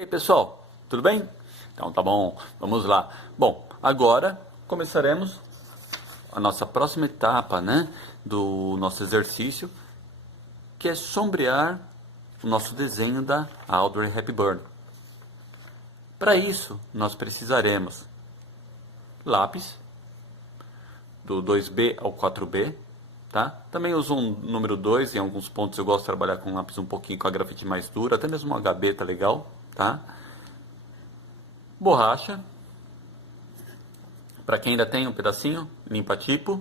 E aí, pessoal, tudo bem? Então tá bom, vamos lá. Bom, agora começaremos a nossa próxima etapa, né, do nosso exercício, que é sombrear o nosso desenho da Audrey Hepburn. Para isso, nós precisaremos lápis, do 2B ao 4B, tá? Também uso um número 2, em alguns pontos eu gosto de trabalhar com lápis um pouquinho com a grafite mais dura, até mesmo um HB tá legal, tá? Borracha, para quem ainda tem um pedacinho, limpa tipo,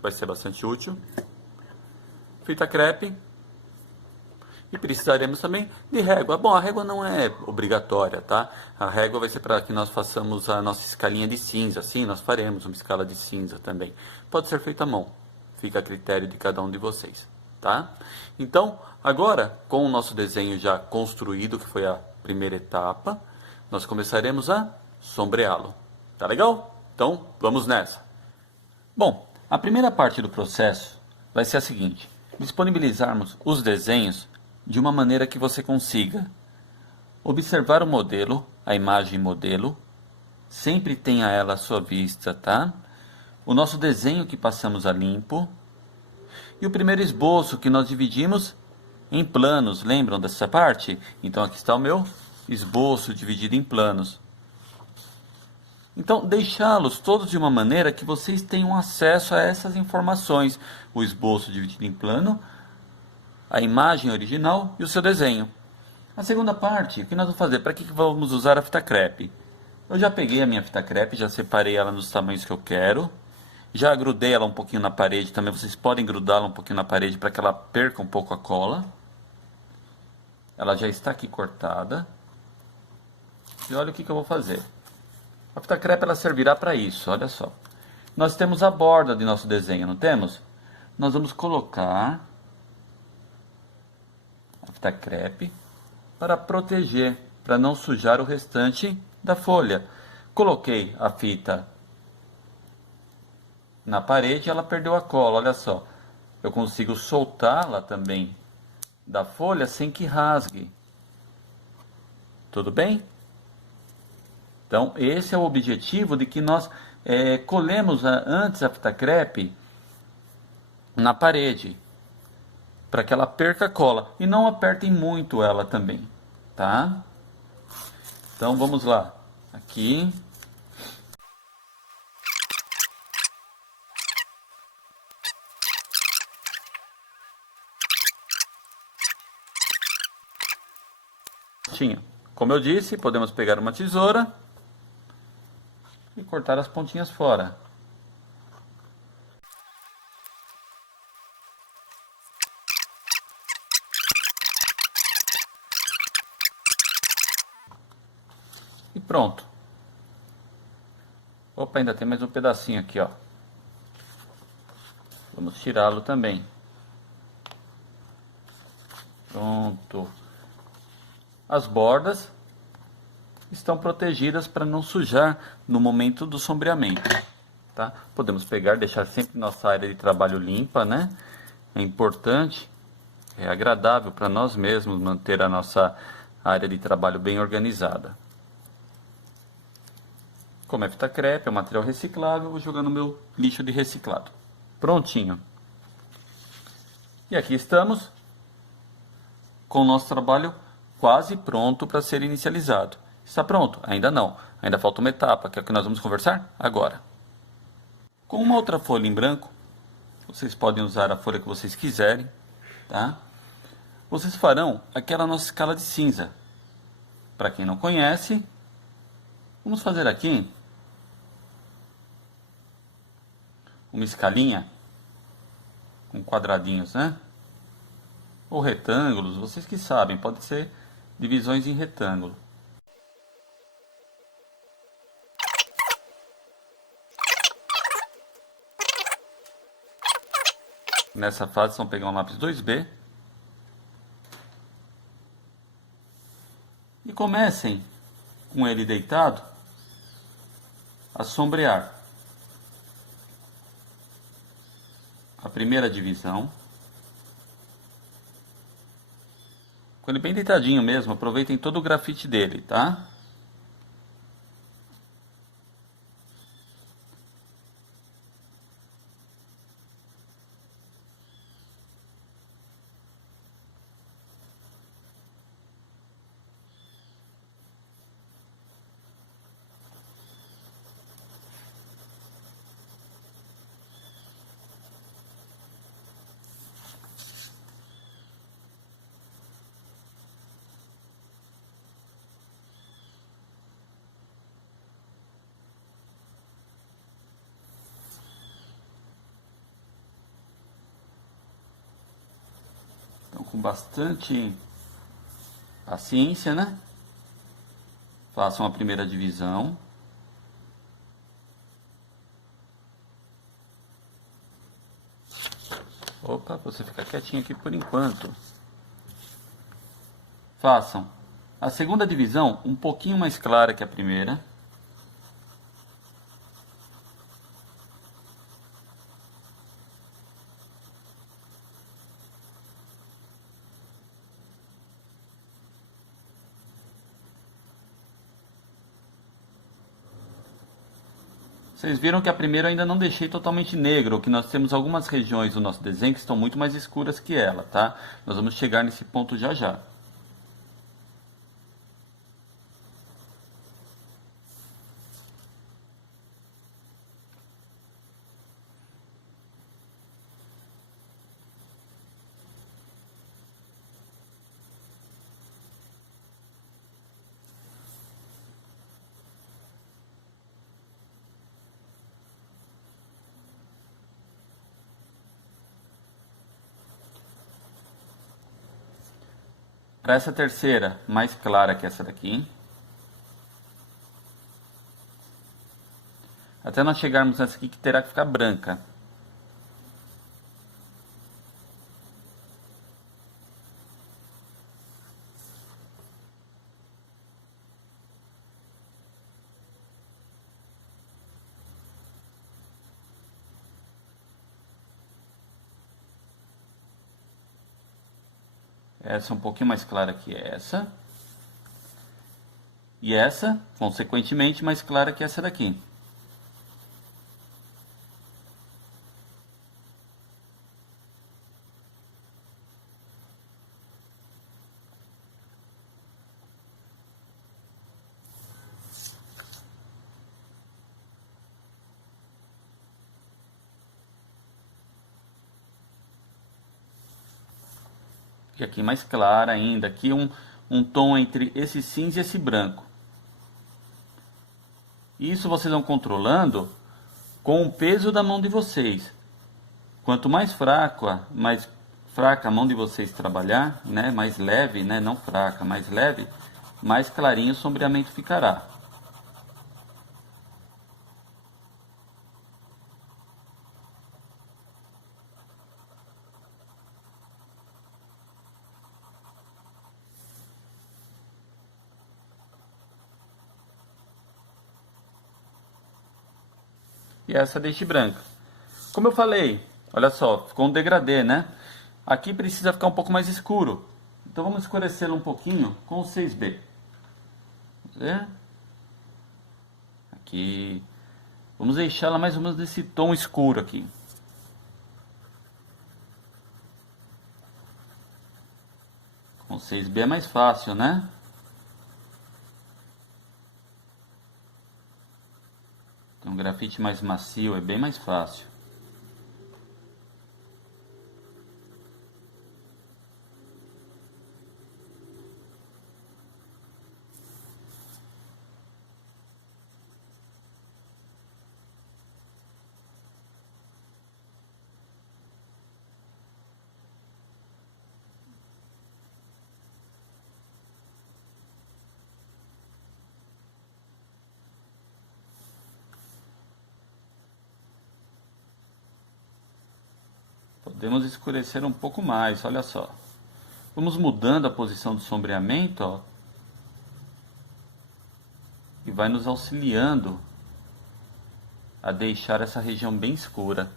vai ser bastante útil. Fita crepe. E precisaremos também de régua. Bom, a régua não é obrigatória, tá? A régua vai ser para que nós façamos a nossa escalinha de cinza. Sim, nós faremos uma escala de cinza também. Pode ser feita à mão. Fica a critério de cada um de vocês, tá? Então, agora, com o nosso desenho já construído, que foi a primeira etapa, nós começaremos a sombreá-lo. Tá legal? Então, vamos nessa. Bom, a primeira parte do processo vai ser a seguinte: disponibilizarmos os desenhos de uma maneira que você consiga observar o modelo, a imagem modelo, sempre tenha ela à sua vista, tá? O nosso desenho que passamos a limpo e o primeiro esboço que nós dividimos em planos. Lembram dessa parte? Então aqui está o meu esboço dividido em planos. Então, deixá-los todos de uma maneira que vocês tenham acesso a essas informações. O esboço dividido em plano, a imagem original e o seu desenho. A segunda parte, o que nós vamos fazer? Para que vamos usar a fita crepe? Eu já peguei a minha fita crepe, já separei ela nos tamanhos que eu quero. Já grudei ela um pouquinho na parede, também vocês podem grudá-la um pouquinho na parede para que ela perca um pouco a cola. Ela já está aqui cortada. E olha o que eu vou fazer. A fita crepe ela servirá para isso, olha só. Nós temos a borda de nosso desenho, não temos? Nós vamos colocar a fita crepe para proteger, para não sujar o restante da folha. Coloquei a fita na parede e ela perdeu a cola, olha só. Eu consigo soltá-la também da folha sem que rasgue. Tudo bem? Então, esse é o objetivo de que nós colemos antes a fita crepe na parede, para que ela perca a cola. E não apertem muito ela também, tá? Então, vamos lá. Aqui. Como eu disse, podemos pegar uma tesoura e cortar as pontinhas fora. E pronto. Opa, ainda tem mais um pedacinho aqui, ó. Vamos tirá-lo também. Pronto. As bordas estão protegidas para não sujar no momento do sombreamento, tá? Podemos pegar, deixar sempre nossa área de trabalho limpa, né? É importante, é agradável para nós mesmos manter a nossa área de trabalho bem organizada. Como é fita crepe, é um material reciclável, vou jogar no meu lixo de reciclado. Prontinho. E aqui estamos com o nosso trabalho quase pronto para ser inicializado. Está pronto? Ainda não. Ainda falta uma etapa, que é o que nós vamos conversar agora. Com uma outra folha em branco, vocês podem usar a folha que vocês quiserem, tá? Vocês farão aquela nossa escala de cinza. Para quem não conhece, vamos fazer aqui uma escalinha com quadradinhos, né? Ou retângulos, vocês que sabem, pode ser divisões em retângulo. Nessa fase, vão pegar um lápis 2B e comecem com ele deitado a sombrear a primeira divisão, Com ele bem deitadinho mesmo, aproveitem todo o grafite dele, tá? Então, com bastante paciência, né? Façam a primeira divisão. Opa, você fica quietinho aqui por enquanto. Façam a segunda divisão um pouquinho mais clara que a primeira. Vocês viram que a primeira eu ainda não deixei totalmente negro, que nós temos algumas regiões do nosso desenho que estão muito mais escuras que ela, tá? Nós vamos chegar nesse ponto já já. Para essa terceira, mais clara que essa daqui. Até nós chegarmos nessa aqui que terá que ficar branca. Essa é um pouquinho mais clara que essa. E essa, consequentemente, mais clara que essa daqui. E aqui mais clara ainda, aqui um tom entre esse cinza e esse branco. Isso vocês vão controlando com o peso da mão de vocês. Quanto mais fraca a mão de vocês trabalhar, né, mais leve, né, não fraca, mais leve, mais clarinho o sombreamento ficará. E essa deixe branca. Como eu falei, olha só, ficou um degradê, né? Aqui precisa ficar um pouco mais escuro. Então vamos escurecê-lo um pouquinho com o 6B. Vamos ver? Aqui. Vamos deixá-la mais ou menos desse tom escuro aqui. Com 6B é mais fácil, né? Tem um grafite mais macio, é bem mais fácil. Podemos escurecer um pouco mais, olha só. Vamos mudando a posição do sombreamento, ó, e vai nos auxiliando a deixar essa região bem escura.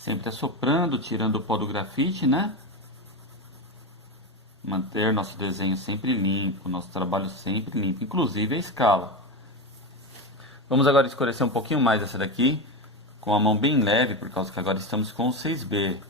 Sempre assoprando, tirando o pó do grafite, né? Manter nosso desenho sempre limpo, nosso trabalho sempre limpo, inclusive a escala. Vamos agora escurecer um pouquinho mais essa daqui, com a mão bem leve, por causa que agora estamos com o 6B.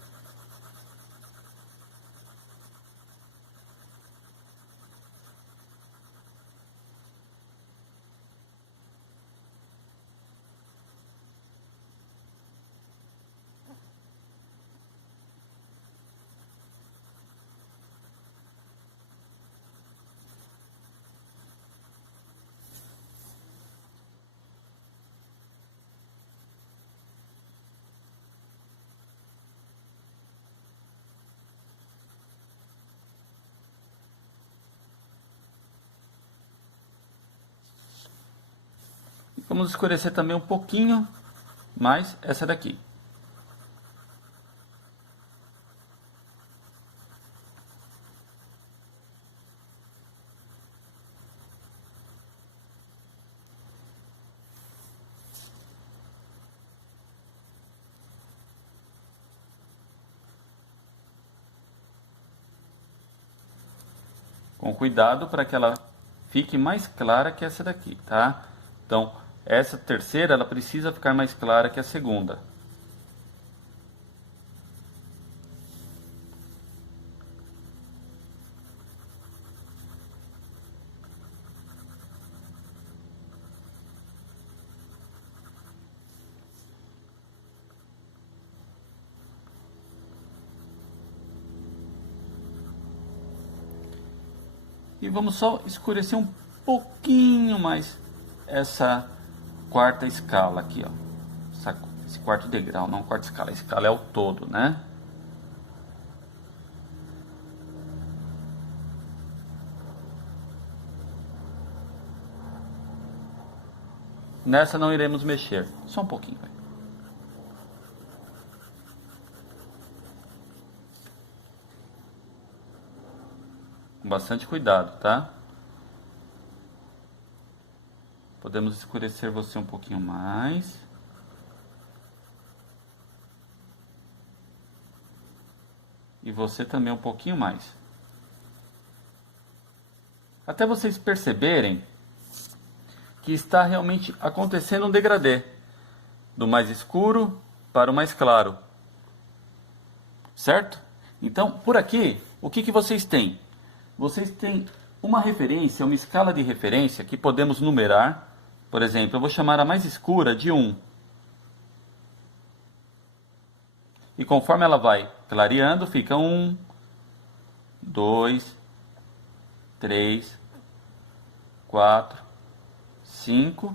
Vamos escurecer também um pouquinho mais essa daqui. Com cuidado para que ela fique mais clara que essa daqui, tá? Então, essa terceira, ela precisa ficar mais clara que a segunda. E vamos só escurecer um pouquinho mais essa quarta escala aqui, ó. Esse quarto degrau, não quarta escala. A escala é o todo, né? Nessa não iremos mexer. Só um pouquinho, vai. Com bastante cuidado, tá? Podemos escurecer você um pouquinho mais. E você também um pouquinho mais. Até vocês perceberem que está realmente acontecendo um degradê. Do mais escuro para o mais claro. Certo? Então, por aqui, o que vocês têm? Vocês têm uma referência, uma escala de referência que podemos numerar. Por exemplo, eu vou chamar a mais escura de 1. E conforme ela vai clareando, fica 1, 2, 3, 4, 5.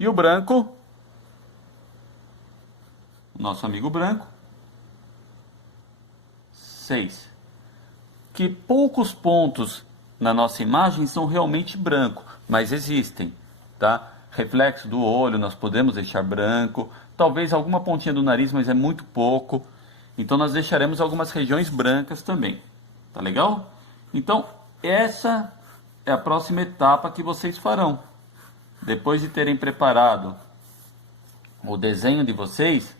E o branco, o nosso amigo branco, 6. Que poucos pontos na nossa imagem são realmente branco, mas existem, tá? Reflexo do olho nós podemos deixar branco, talvez alguma pontinha do nariz, mas é muito pouco. Então nós deixaremos algumas regiões brancas também, tá legal? Então essa é a próxima etapa que vocês farão. Depois de terem preparado o desenho de vocês,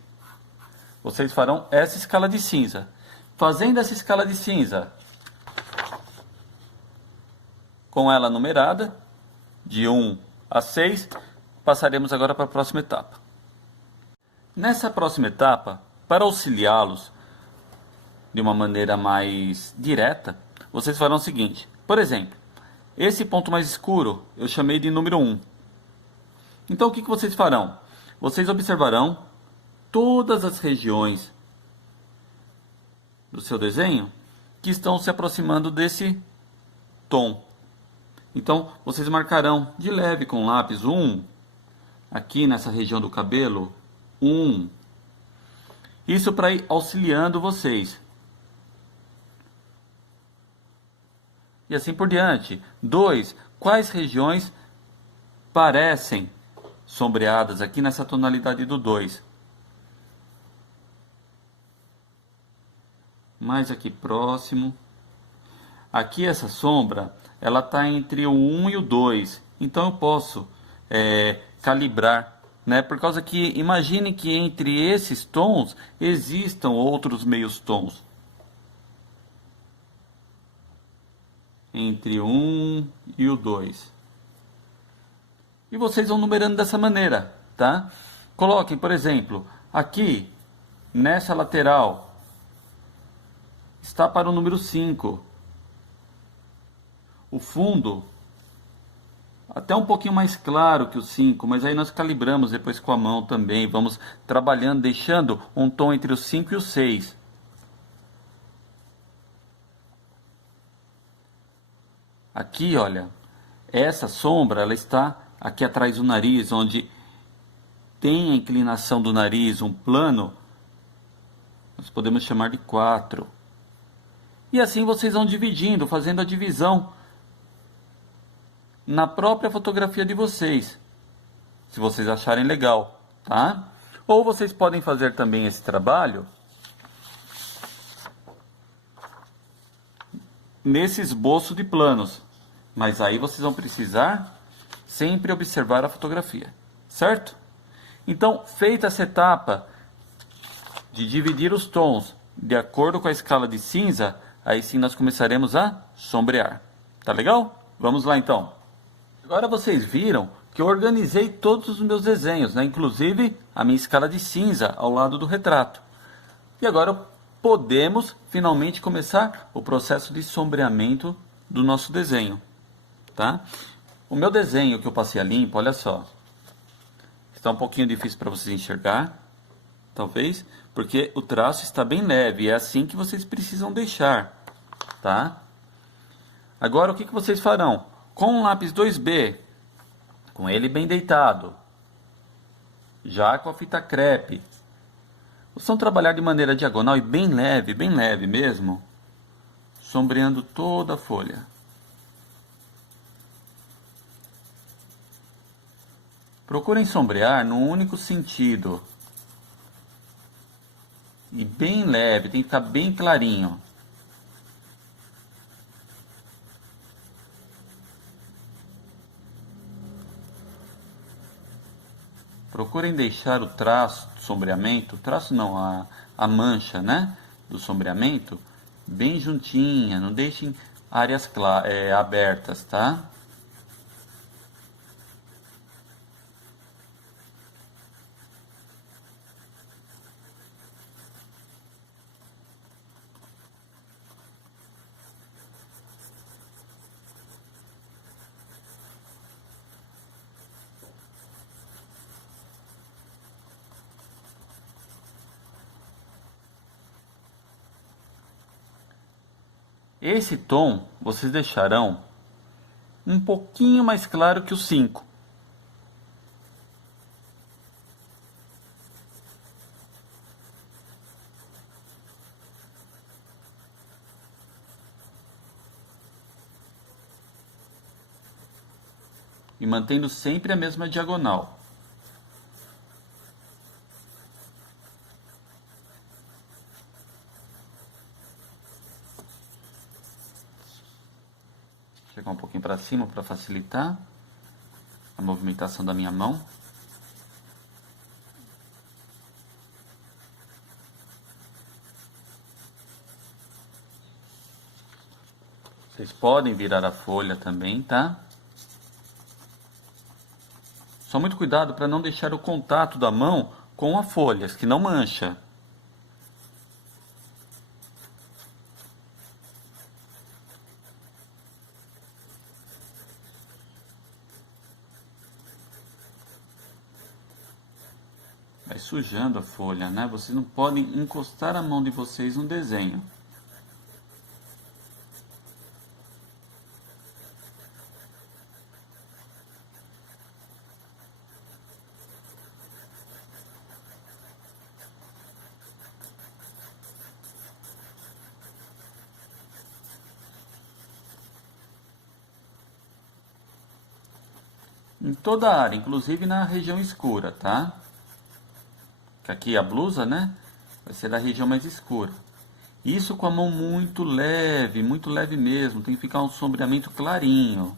vocês farão essa escala de cinza. Fazendo essa escala de cinza, com ela numerada, de 1 a 6, passaremos agora para a próxima etapa. Nessa próxima etapa, para auxiliá-los de uma maneira mais direta, vocês farão o seguinte. Por exemplo, esse ponto mais escuro eu chamei de número 1. Então o que vocês farão? Vocês observarão todas as regiões do seu desenho que estão se aproximando desse tom. Então vocês marcarão de leve com lápis 1, aqui nessa região do cabelo, 1. Isso para ir auxiliando vocês. E assim por diante. 2. Quais regiões parecem sombreadas aqui nessa tonalidade do 2? Mais aqui próximo. Aqui essa sombra, ela está entre o 1 e o 2. Então eu posso calibrar né? Por causa que imagine que entre esses tons existam outros meios tons. Entre um e o 2. E vocês vão numerando dessa maneira, tá? Coloquem, por exemplo, aqui nessa lateral está para o número 5. O fundo até um pouquinho mais claro que o 5, mas aí nós calibramos depois com a mão também. Vamos trabalhando, deixando um tom entre o 5 e o 6. Aqui, olha, essa sombra, ela está aqui atrás do nariz, onde tem a inclinação do nariz, um plano, nós podemos chamar de 4. E assim vocês vão dividindo, fazendo a divisão na própria fotografia de vocês, se vocês acharem legal, tá? Ou vocês podem fazer também esse trabalho nesse esboço de planos, mas aí vocês vão precisar sempre observar a fotografia, certo? Então, feita essa etapa de dividir os tons de acordo com a escala de cinza, aí sim nós começaremos a sombrear. Tá legal? Vamos lá então. Agora vocês viram que eu organizei todos os meus desenhos, né? Inclusive a minha escala de cinza ao lado do retrato. E agora podemos finalmente começar o processo de sombreamento do nosso desenho, tá? O meu desenho que eu passei a limpo, olha só, está um pouquinho difícil para vocês enxergar, talvez, porque o traço está bem leve, é assim que vocês precisam deixar, tá? Agora o que vocês farão? Com o lápis 2B, com ele bem deitado, já com a fita crepe, vocês vão trabalhar de maneira diagonal e bem leve mesmo, sombreando toda a folha. Procurem sombrear num único sentido. E bem leve, tem que ficar bem clarinho. Procurem deixar o traço do sombreamento, traço não, a mancha, né, do sombreamento, bem juntinha, não deixem áreas abertas, tá? Esse tom vocês deixarão um pouquinho mais claro que o 5. E mantendo sempre a mesma diagonal. Chegar um pouquinho para cima para facilitar a movimentação da minha mão. Vocês podem virar a folha também, tá? Só muito cuidado para não deixar o contato da mão com a folha, que não mancha. Vai sujando a folha, né? Vocês não podem encostar a mão de vocês no desenho. Em toda a área, inclusive na região escura, tá? Que aqui a blusa, né? Vai ser da região mais escura. Isso com a mão muito leve mesmo. Tem que ficar um sombreamento clarinho.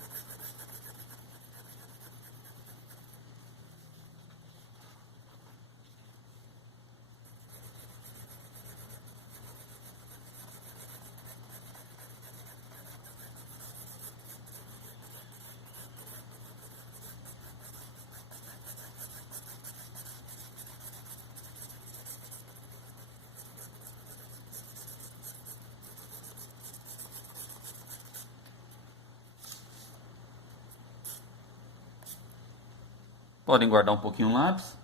Podem guardar um pouquinho o lápis.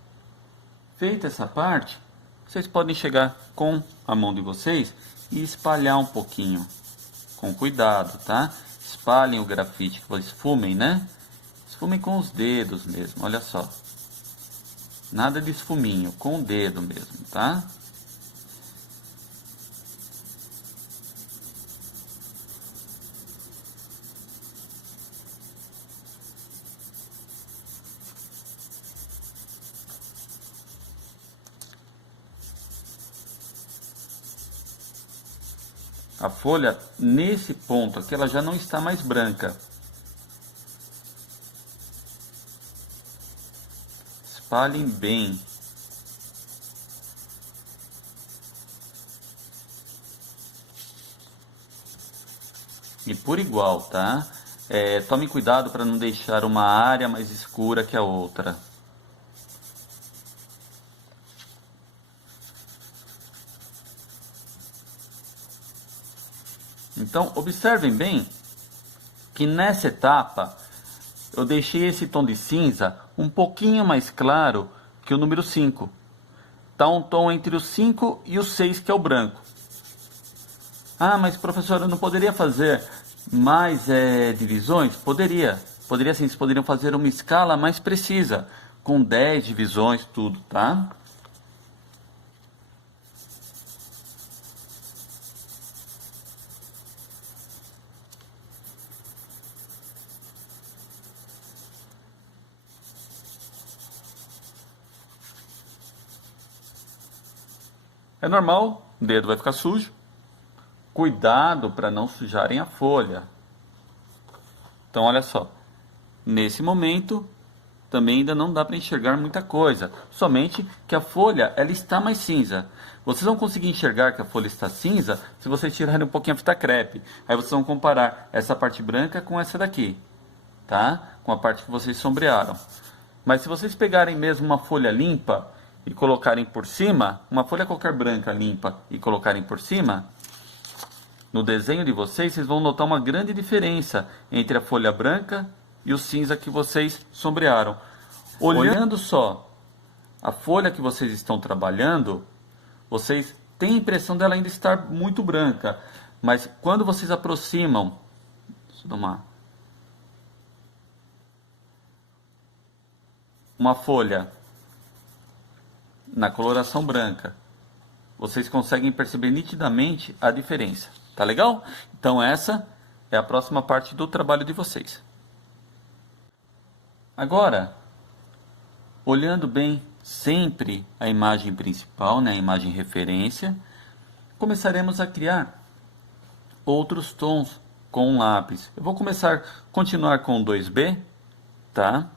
Feita essa parte, vocês podem chegar com a mão de vocês e espalhar um pouquinho. Com cuidado, tá? Espalhem o grafite, esfumem, né? Esfumem com os dedos mesmo, olha só. Nada de esfuminho, com o dedo mesmo, tá? A folha, nesse ponto aqui, ela já não está mais branca. Espalhem bem. E por igual, tá? Tome cuidado para não deixar uma área mais escura que a outra. Então, observem bem que nessa etapa eu deixei esse tom de cinza um pouquinho mais claro que o número 5. Está um tom entre o 5 e o 6, que é o branco. Ah, mas professor, eu não poderia fazer mais divisões? Poderia. Poderia sim, vocês poderiam fazer uma escala mais precisa, com 10 divisões, tudo, tá? É normal, o dedo vai ficar sujo. Cuidado para não sujarem a folha. Então, olha só. Nesse momento, também ainda não dá para enxergar muita coisa. Somente que a folha ela está mais cinza. Vocês vão conseguir enxergar que a folha está cinza se vocês tirarem um pouquinho a fita crepe. Aí vocês vão comparar essa parte branca com essa daqui. Tá? Com a parte que vocês sombrearam. Mas se vocês pegarem mesmo uma folha limpa e colocarem por cima, uma folha qualquer branca limpa e colocarem por cima, no desenho de vocês, vocês vão notar uma grande diferença entre a folha branca e o cinza que vocês sombrearam. Olhando só a folha que vocês estão trabalhando, vocês têm a impressão dela ainda estar muito branca, mas quando vocês aproximam, deixa eu dar uma folha na coloração branca, vocês conseguem perceber nitidamente a diferença. Tá legal? Então essa é a próxima parte do trabalho de vocês. Agora, olhando bem sempre a imagem principal, né, a imagem referência, começaremos a criar outros tons com um lápis. Eu vou continuar com o 2B, tá?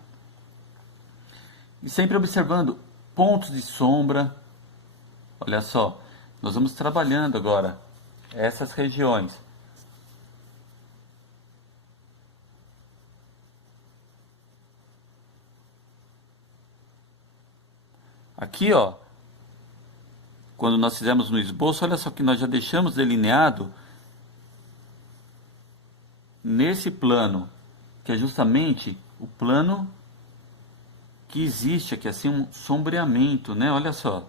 E sempre observando pontos de sombra. Olha só, nós vamos trabalhando agora essas regiões. Aqui, ó, quando nós fizemos no esboço, olha só que nós já deixamos delineado nesse plano, que é justamente o plano que existe aqui, assim, um sombreamento, né? Olha só.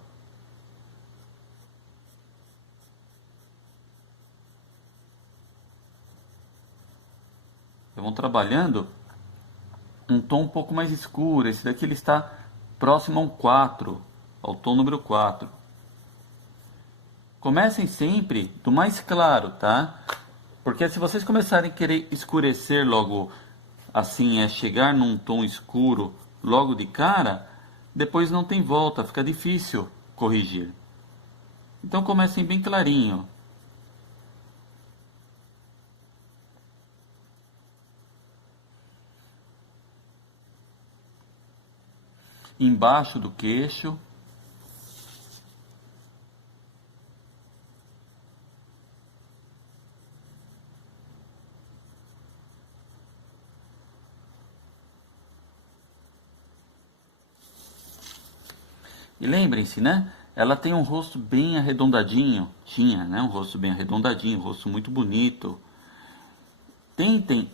Vão trabalhando um tom um pouco mais escuro. Esse daqui ele está próximo ao 4, ao tom número 4. Comecem sempre do mais claro, tá? Porque se vocês começarem a querer escurecer logo assim, chegar num tom escuro logo de cara, depois não tem volta, fica difícil corrigir. Então comecem bem clarinho. Embaixo do queixo. E lembrem-se, né? Ela tem um rosto bem arredondadinho. Tinha, né? Um rosto bem arredondadinho, um rosto muito bonito. Tentem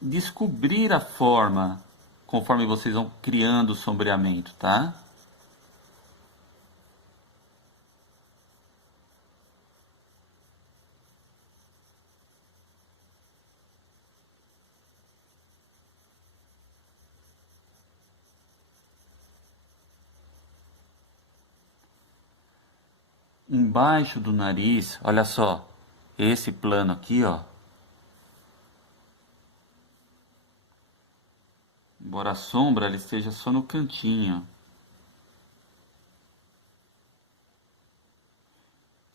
descobrir a forma conforme vocês vão criando o sombreamento, tá? Embaixo do nariz, olha só, esse plano aqui, ó. Embora a sombra ela esteja só no cantinho.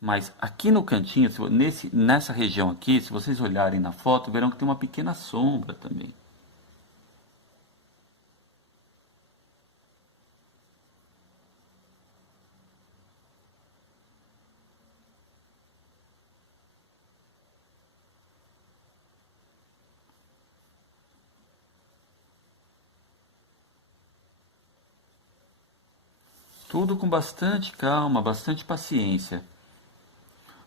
Mas aqui no cantinho, nessa região aqui, se vocês olharem na foto, verão que tem uma pequena sombra também. Tudo com bastante calma, bastante paciência.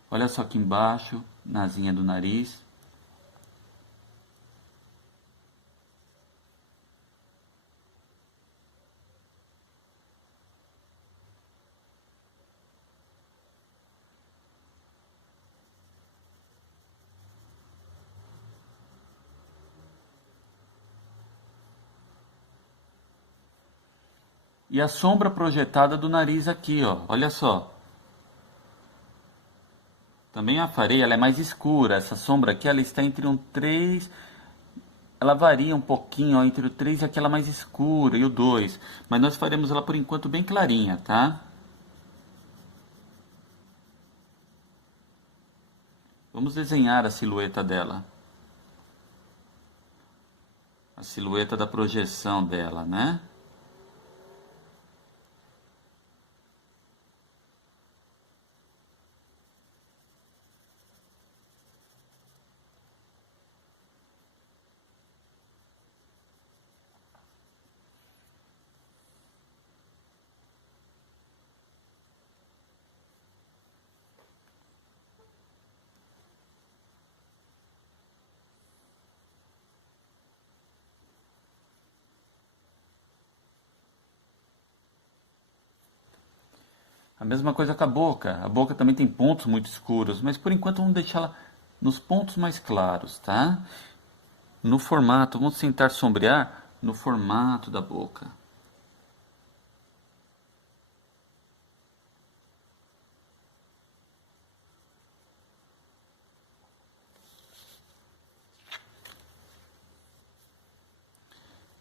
Olha só aqui embaixo, nasinha do nariz. E a sombra projetada do nariz aqui, ó. Olha só. Também a farei, ela é mais escura. Essa sombra aqui, ela está entre um 3. Ela varia um pouquinho, ó, entre o 3 e aquela mais escura e o 2. Mas nós faremos ela por enquanto bem clarinha, tá? Vamos desenhar a silhueta dela. A silhueta da projeção dela, né? A mesma coisa com a boca. A boca também tem pontos muito escuros, mas por enquanto vamos deixá-la nos pontos mais claros, tá? No formato, vamos tentar sombrear no formato da boca.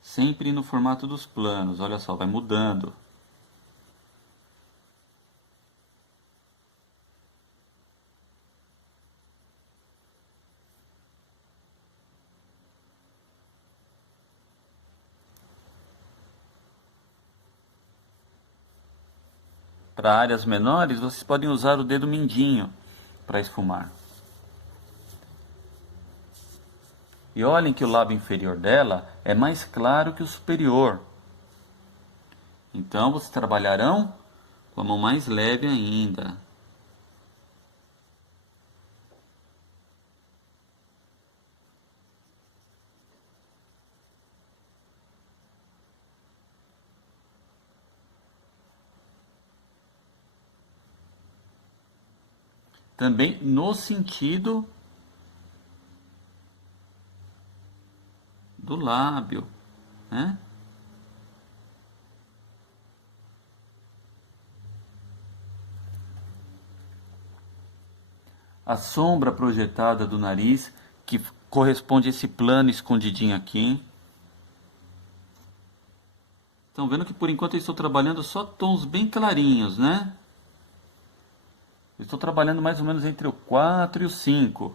Sempre no formato dos planos, olha só, vai mudando. Para áreas menores, vocês podem usar o dedo mindinho para esfumar. E olhem que o lábio inferior dela é mais claro que o superior. Então, vocês trabalharão com a mão mais leve ainda. Também no sentido do lábio, né? A sombra projetada do nariz, que corresponde a esse plano escondidinho aqui. Estão vendo que por enquanto eu estou trabalhando só tons bem clarinhos, né? Eu estou trabalhando mais ou menos entre o 4 e o 5.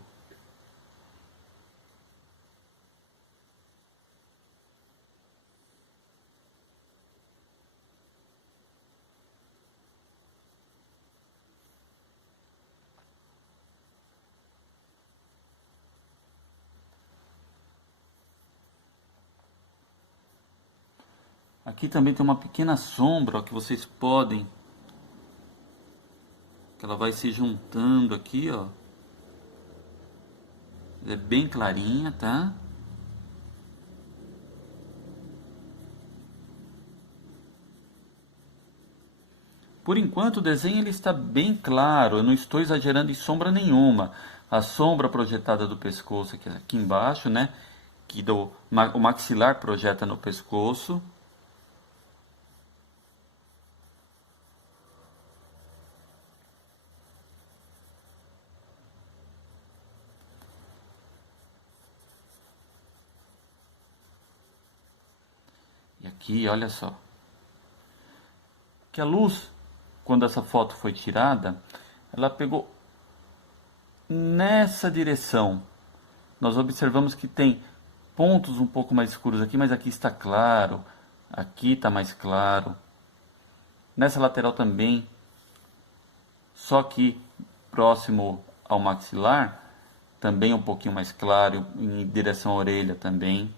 Aqui também tem uma pequena sombra, ó, que vocês podem, que ela vai se juntando aqui, ó. É bem clarinha, tá? Por enquanto o desenho ele está bem claro, eu não estou exagerando em sombra nenhuma. A sombra projetada do pescoço aqui embaixo, né? O maxilar projeta no pescoço. E aqui, olha só. Que a luz, quando essa foto foi tirada, ela pegou nessa direção. Nós observamos que tem pontos um pouco mais escuros aqui, mas aqui está claro. Aqui está mais claro. Nessa lateral também. Só que próximo ao maxilar, também um pouquinho mais claro, em direção à orelha também.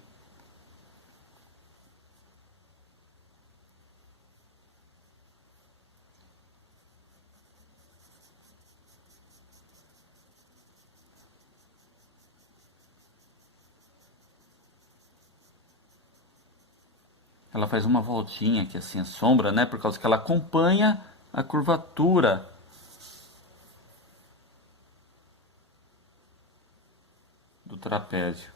Ela faz uma voltinha aqui assim, a sombra, né? Por causa que ela acompanha a curvatura do trapézio.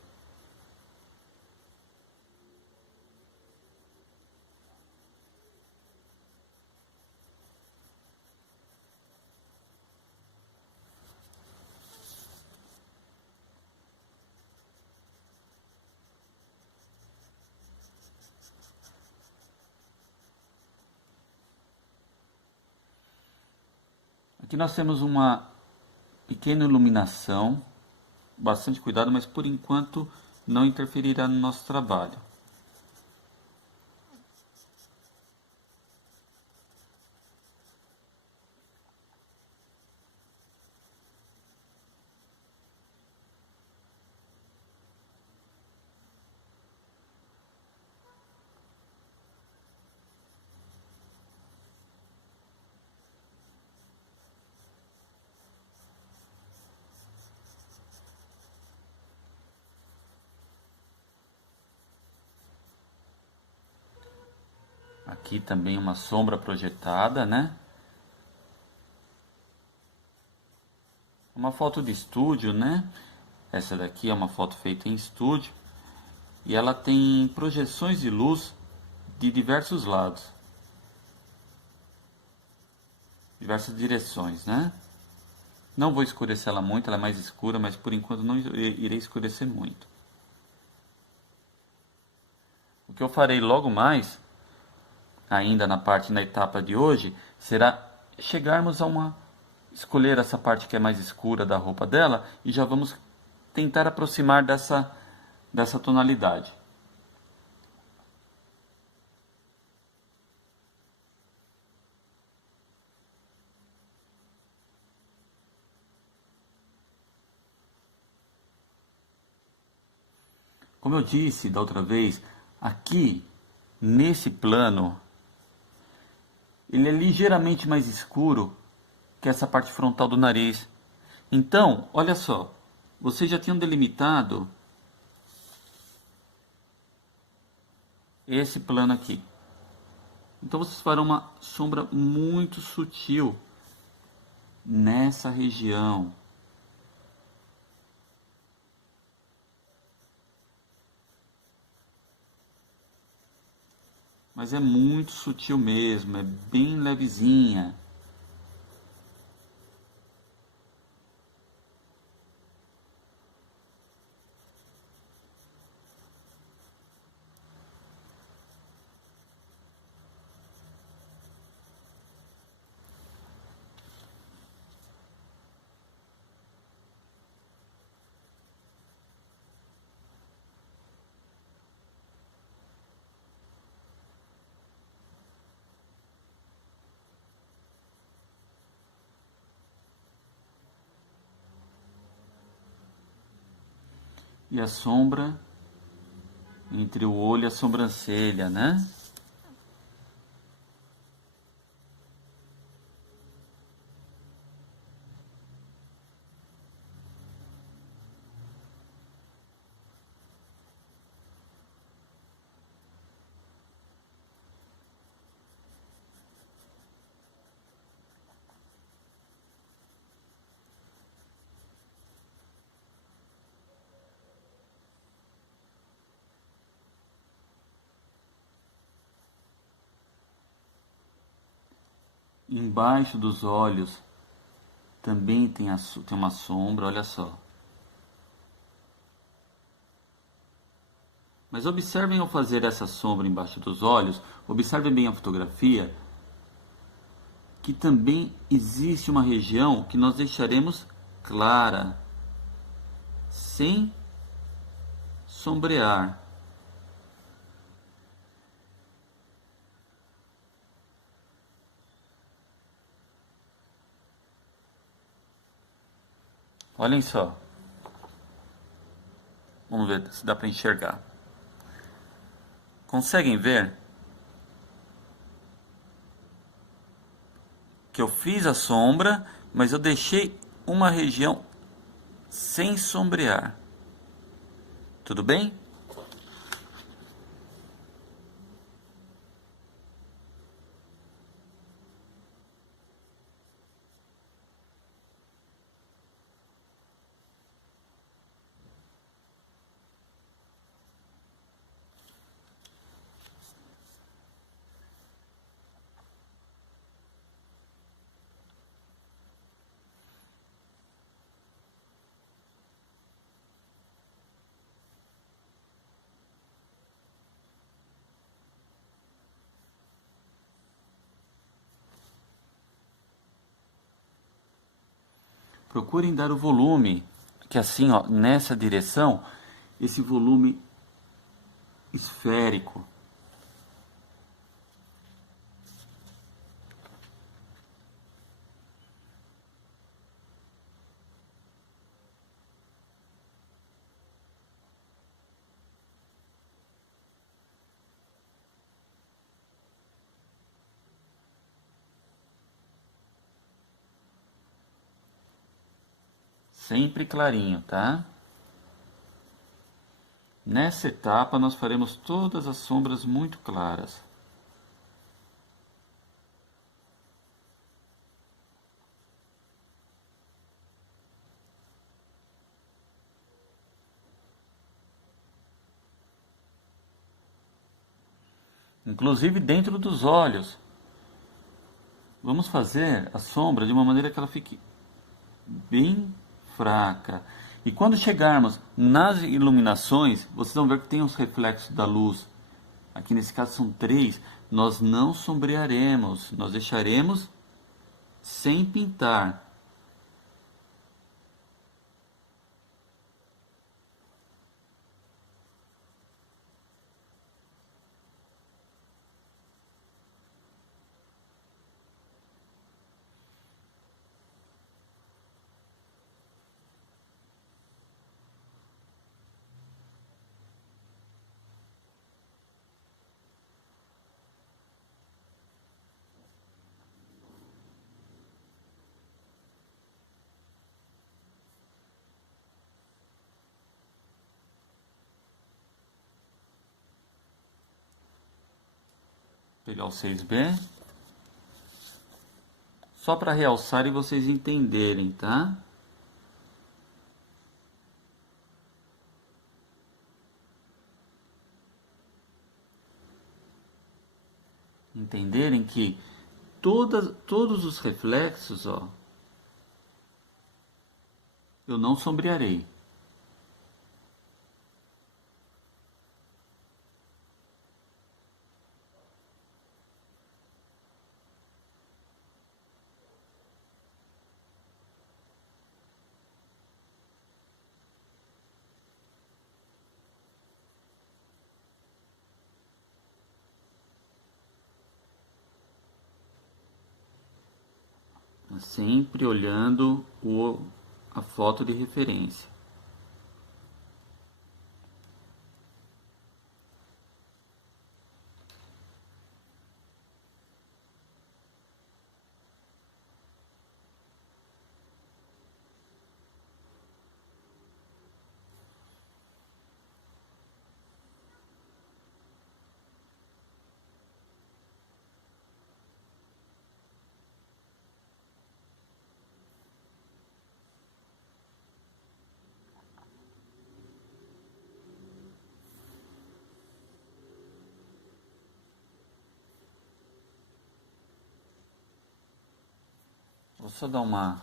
Aqui nós temos uma pequena iluminação, bastante cuidado, mas por enquanto não interferirá no nosso trabalho. Aqui também uma sombra projetada, né? Uma foto de estúdio, né? Essa daqui é uma foto feita em estúdio. E ela tem projeções de luz de diversos lados. Diversas direções, né? Não vou escurecer ela muito, ela é mais escura, mas por enquanto não irei escurecer muito. O que eu farei logo mais, ainda na etapa de hoje, será chegarmos a escolher essa parte que é mais escura da roupa dela e já vamos tentar aproximar dessa tonalidade. Como eu disse da outra vez, aqui nesse plano ele é ligeiramente mais escuro que essa parte frontal do nariz. Então, olha só, vocês já tinham delimitado esse plano aqui. Então vocês farão uma sombra muito sutil nessa região. Mas é muito sutil mesmo, é bem levezinha. E a sombra entre o olho e a sobrancelha, né? Embaixo dos olhos também tem uma sombra, olha só. Mas observem ao fazer essa sombra embaixo dos olhos, observem bem a fotografia, que também existe uma região que nós deixaremos clara, sem sombrear. Olhem só. Vamos ver se dá para enxergar. Conseguem ver que eu fiz a sombra, mas eu deixei uma região sem sombrear. Tudo bem? Procurem dar o volume, que assim, ó, nessa direção, esse volume esférico. Sempre clarinho, tá? Nessa etapa nós faremos todas as sombras muito claras. Inclusive dentro dos olhos. Vamos fazer a sombra de uma maneira que ela fique bem fraca. E quando chegarmos nas iluminações, vocês vão ver que tem os reflexos da luz. Aqui nesse caso são 3. Nós não sombrearemos, nós deixaremos sem pintar. Pegar o 6B. Só para realçar e vocês entenderem, tá? Entenderem que todos os reflexos, ó, eu não sombrearei. Sempre olhando a foto de referência. só dar uma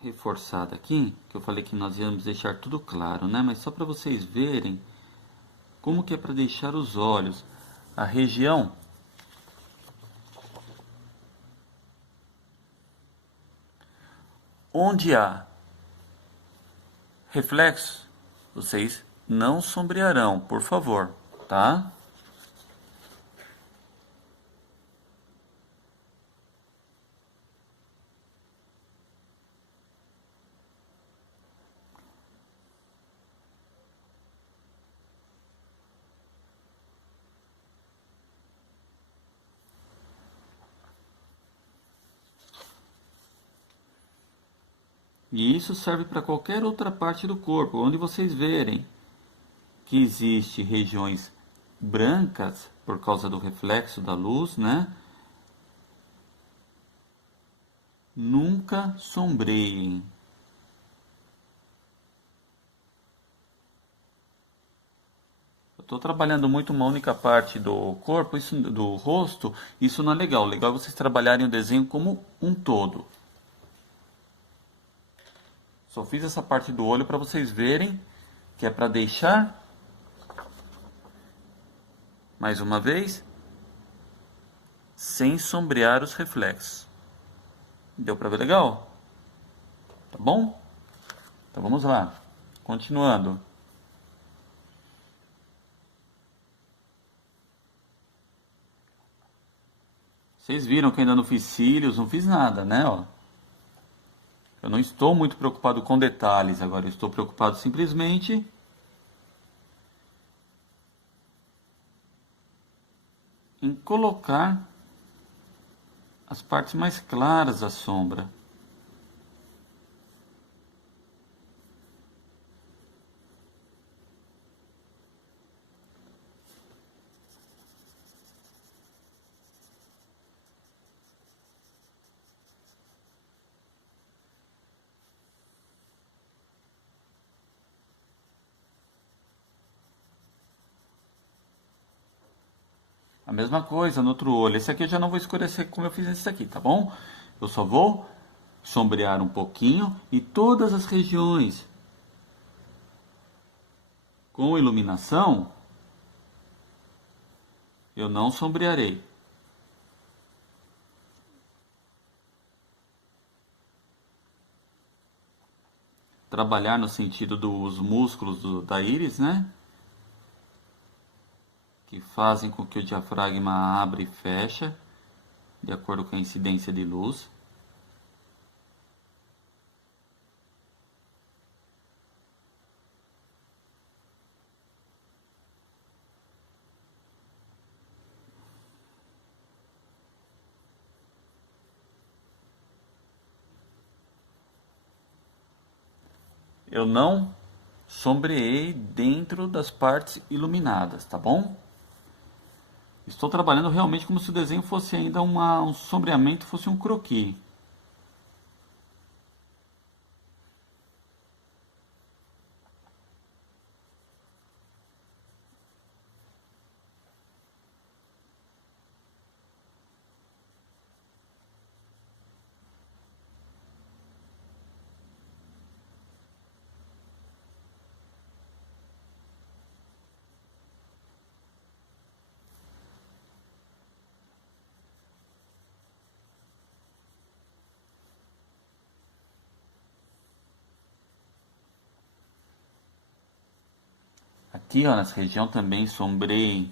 reforçada aqui, que eu falei que nós íamos deixar tudo claro, né? Mas só para vocês verem como que é para deixar os olhos. A região onde há reflexo, vocês não sombrearão, por favor, tá? E isso serve para qualquer outra parte do corpo, onde vocês verem que existe regiões brancas por causa do reflexo da luz, né? Nunca sombreiem. Eu estou trabalhando muito uma única parte do corpo, isso, do rosto, isso não é legal. Legal é vocês trabalharem o desenho como um todo. Só fiz essa parte do olho para vocês verem que é para deixar, mais uma vez, sem sombrear os reflexos. Deu para ver legal? Tá bom? Então vamos lá. Continuando. Vocês viram que eu ainda não fiz cílios, não fiz nada, né? Ó. Eu não estou muito preocupado com detalhes agora, eu estou preocupado simplesmente em colocar as partes mais claras da sombra. A mesma coisa no outro olho. Esse aqui eu já não vou escurecer como eu fiz esse aqui, tá bom? Eu só vou sombrear um pouquinho e todas as regiões com iluminação eu não sombrearei. Trabalhar no sentido dos músculos da íris, né? Que fazem com que o diafragma abra e feche de acordo com a incidência de luz. Eu não sombreei dentro das partes iluminadas, tá bom? Estou trabalhando realmente como se o desenho fosse ainda um sombreamento, fosse um croquis. Aqui, ó, nessa região também sombrei.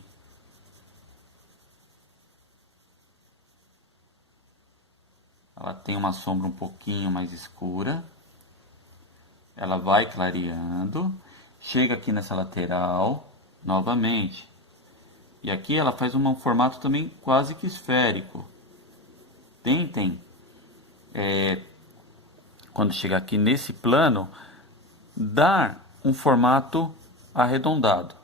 Ela tem uma sombra um pouquinho mais escura. Ela vai clareando. Chega aqui nessa lateral, novamente. E aqui ela faz um formato também quase que esférico. Tentem, quando chegar aqui nesse plano, dar um formato arredondado.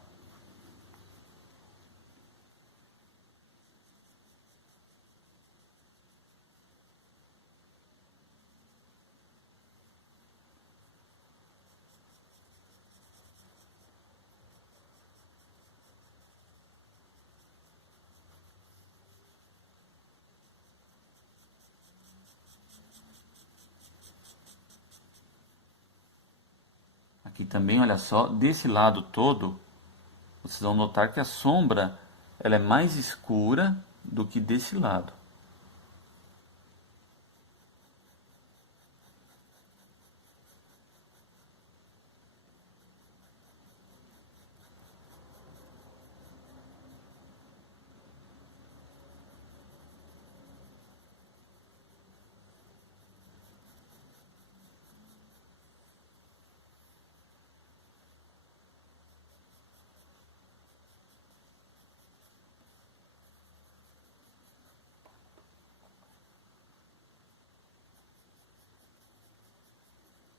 Aqui também, olha só, desse lado todo, vocês vão notar que a sombra ela é mais escura do que desse lado.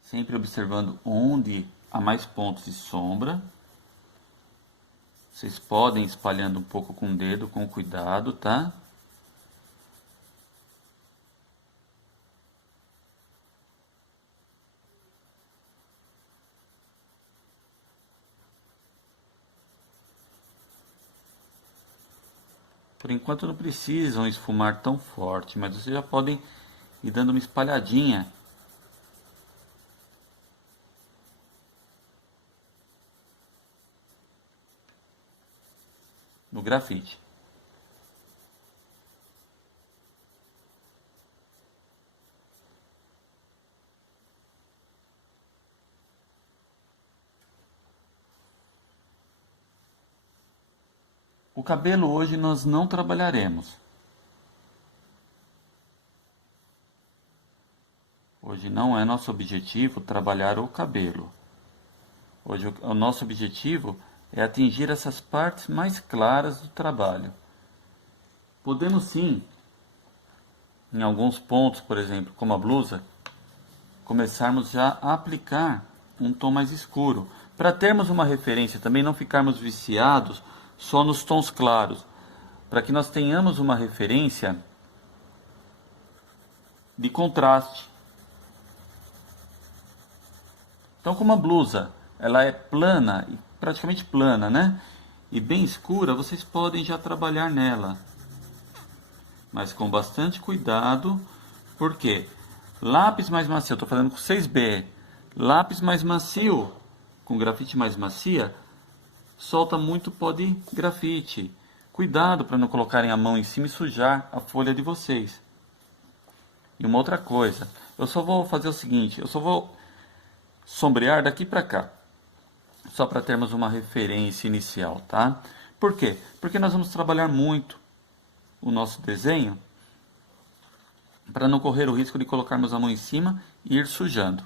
Sempre observando onde há mais pontos de sombra. Vocês podem ir espalhando um pouco com o dedo, com cuidado, tá? Por enquanto não precisam esfumar tão forte, mas vocês já podem ir dando uma espalhadinha no grafite. O cabelo hoje nós não trabalharemos. Hoje não é nosso objetivo trabalhar o cabelo. Hoje o nosso objetivo é atingir essas partes mais claras do trabalho. Podemos sim, em alguns pontos, por exemplo, como a blusa, começarmos já a aplicar um tom mais escuro, para termos uma referência também, não ficarmos viciados só nos tons claros, para que nós tenhamos uma referência de contraste. Então, como a blusa ela é plana, praticamente plana, né? E bem escura, vocês podem já trabalhar nela, mas com bastante cuidado, porque lápis mais macio, eu estou falando com 6B, lápis mais macio com grafite mais macia, solta muito pó de grafite. Cuidado para não colocarem a mão em cima e sujar a folha de vocês. E uma outra coisa, eu só vou fazer o seguinte, eu só vou sombrear daqui para cá, só para termos uma referência inicial, tá? Por quê? Porque nós vamos trabalhar muito o nosso desenho para não correr o risco de colocarmos a mão em cima e ir sujando.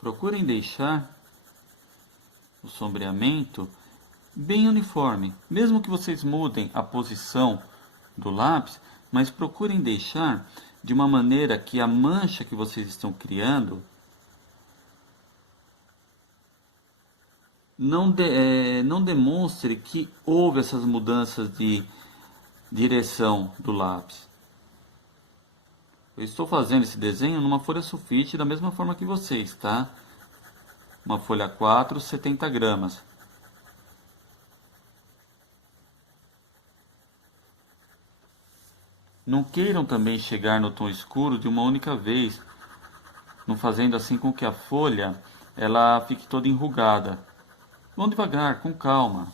Procurem deixar o sombreamento bem uniforme, mesmo que vocês mudem a posição do lápis, mas procurem deixar de uma maneira que a mancha que vocês estão criando não demonstre que houve essas mudanças de direção do lápis. Eu estou fazendo esse desenho numa folha sulfite da mesma forma que vocês, tá? Uma folha 4, 70 gramas. Não queiram também chegar no tom escuro de uma única vez, não fazendo assim com que a folha ela fique toda enrugada. Vão devagar, com calma.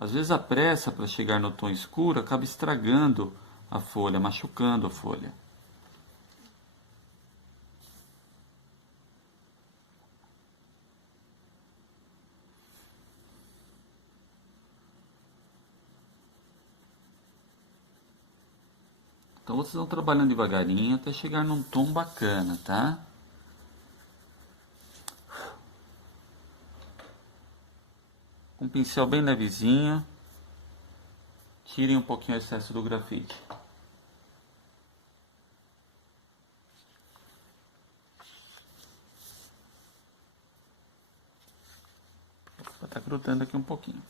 Às vezes a pressa para chegar no tom escuro acaba estragando a folha, machucando a folha. Então vocês vão trabalhando devagarinho até chegar num tom bacana, tá? Um pincel bem levezinho. Tirem um pouquinho o excesso do grafite. Vai estar grudando aqui um pouquinho.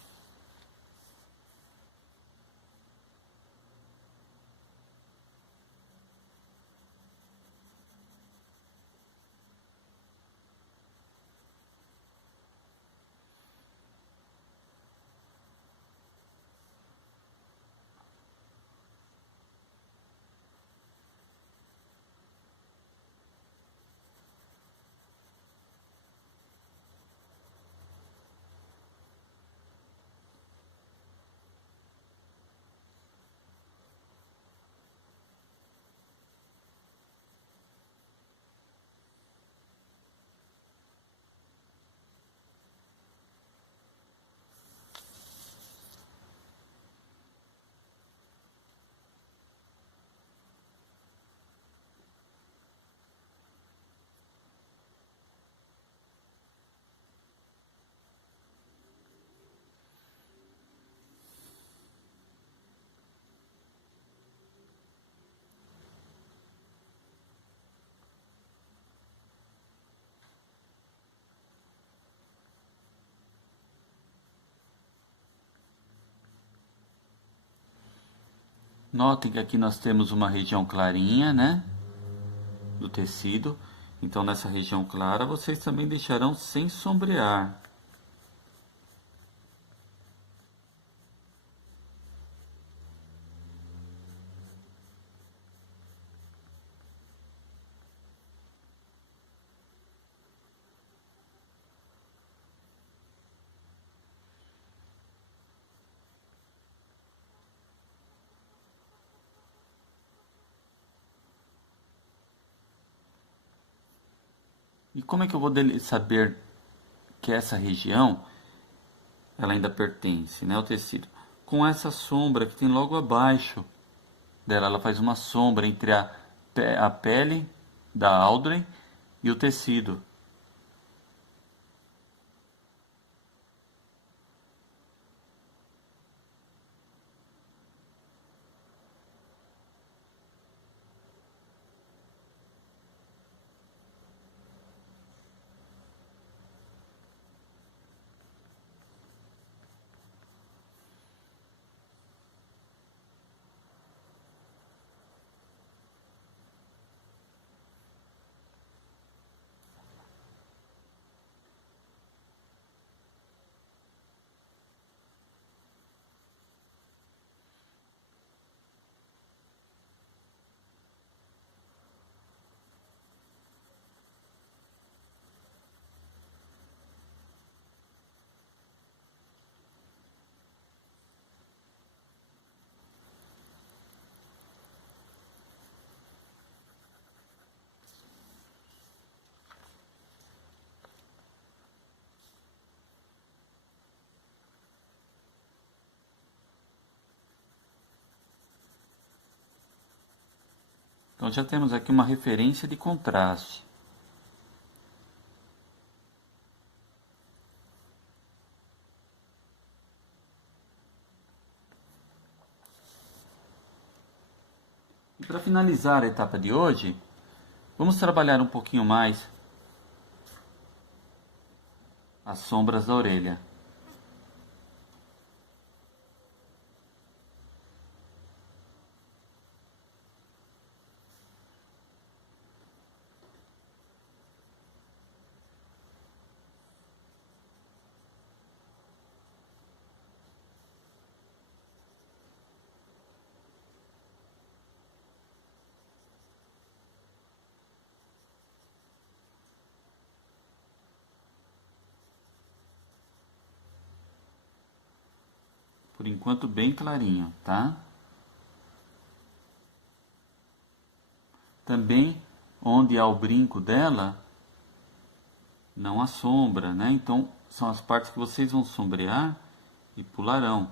Notem que aqui nós temos uma região clarinha, né? Do tecido. Então nessa região clara vocês também deixarão sem sombrear. E como é que eu vou saber que essa região ela ainda pertence, né, ao tecido? Com essa sombra que tem logo abaixo dela, ela faz uma sombra entre a pele da Audrey e o tecido. Então já temos aqui uma referência de contraste. E para finalizar a etapa de hoje, vamos trabalhar um pouquinho mais as sombras da orelha. Por enquanto bem clarinho, tá? Também onde há o brinco dela, não há sombra, né? Então são as partes que vocês vão sombrear e pularão.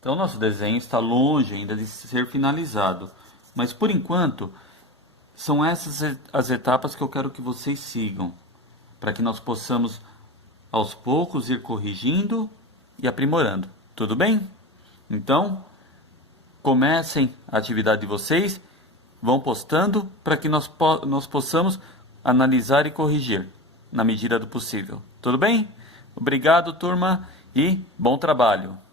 Então, nosso desenho está longe ainda de ser finalizado, mas por enquanto são essas as etapas que eu quero que vocês sigam, para que nós possamos aos poucos ir corrigindo e aprimorando. Tudo bem? Então, comecem a atividade de vocês, vão postando para que nós possamos analisar e corrigir na medida do possível. Tudo bem? Obrigado, turma, e bom trabalho.